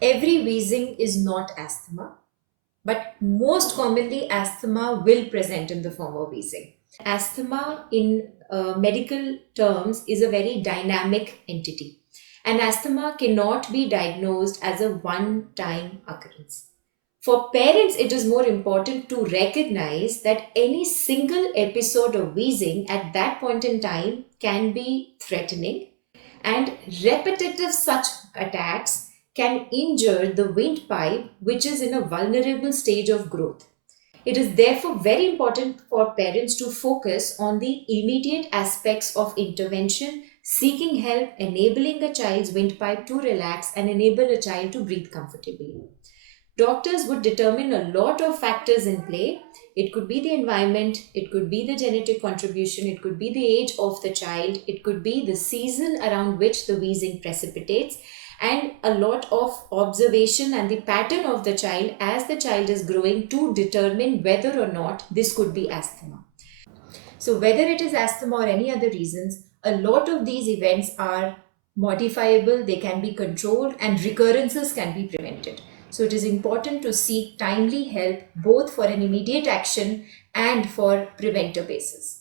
Every wheezing is not asthma, but most commonly asthma will present in the form of wheezing. Asthma in medical terms is a very dynamic entity, and asthma cannot be diagnosed as a one time occurrence. For parents, it is more important to recognize that any single episode of wheezing at that point in time can be threatening, and repetitive such attacks can injure the windpipe, which is in a vulnerable stage of growth. It is therefore very important for parents to focus on the immediate aspects of intervention, seeking help, enabling a child's windpipe to relax, and enable a child to breathe comfortably. Doctors would determine a lot of factors in play. It could be the environment, it could be the genetic contribution, it could be the age of the child, it could be the season around which the wheezing precipitates, and a lot of observation and the pattern of the child as the child is growing to determine whether or not this could be asthma. So, whether it is asthma or any other reasons, a lot of these events are modifiable, they can be controlled, and recurrences can be prevented. So, it is important to seek timely help both for an immediate action and for preventer basis.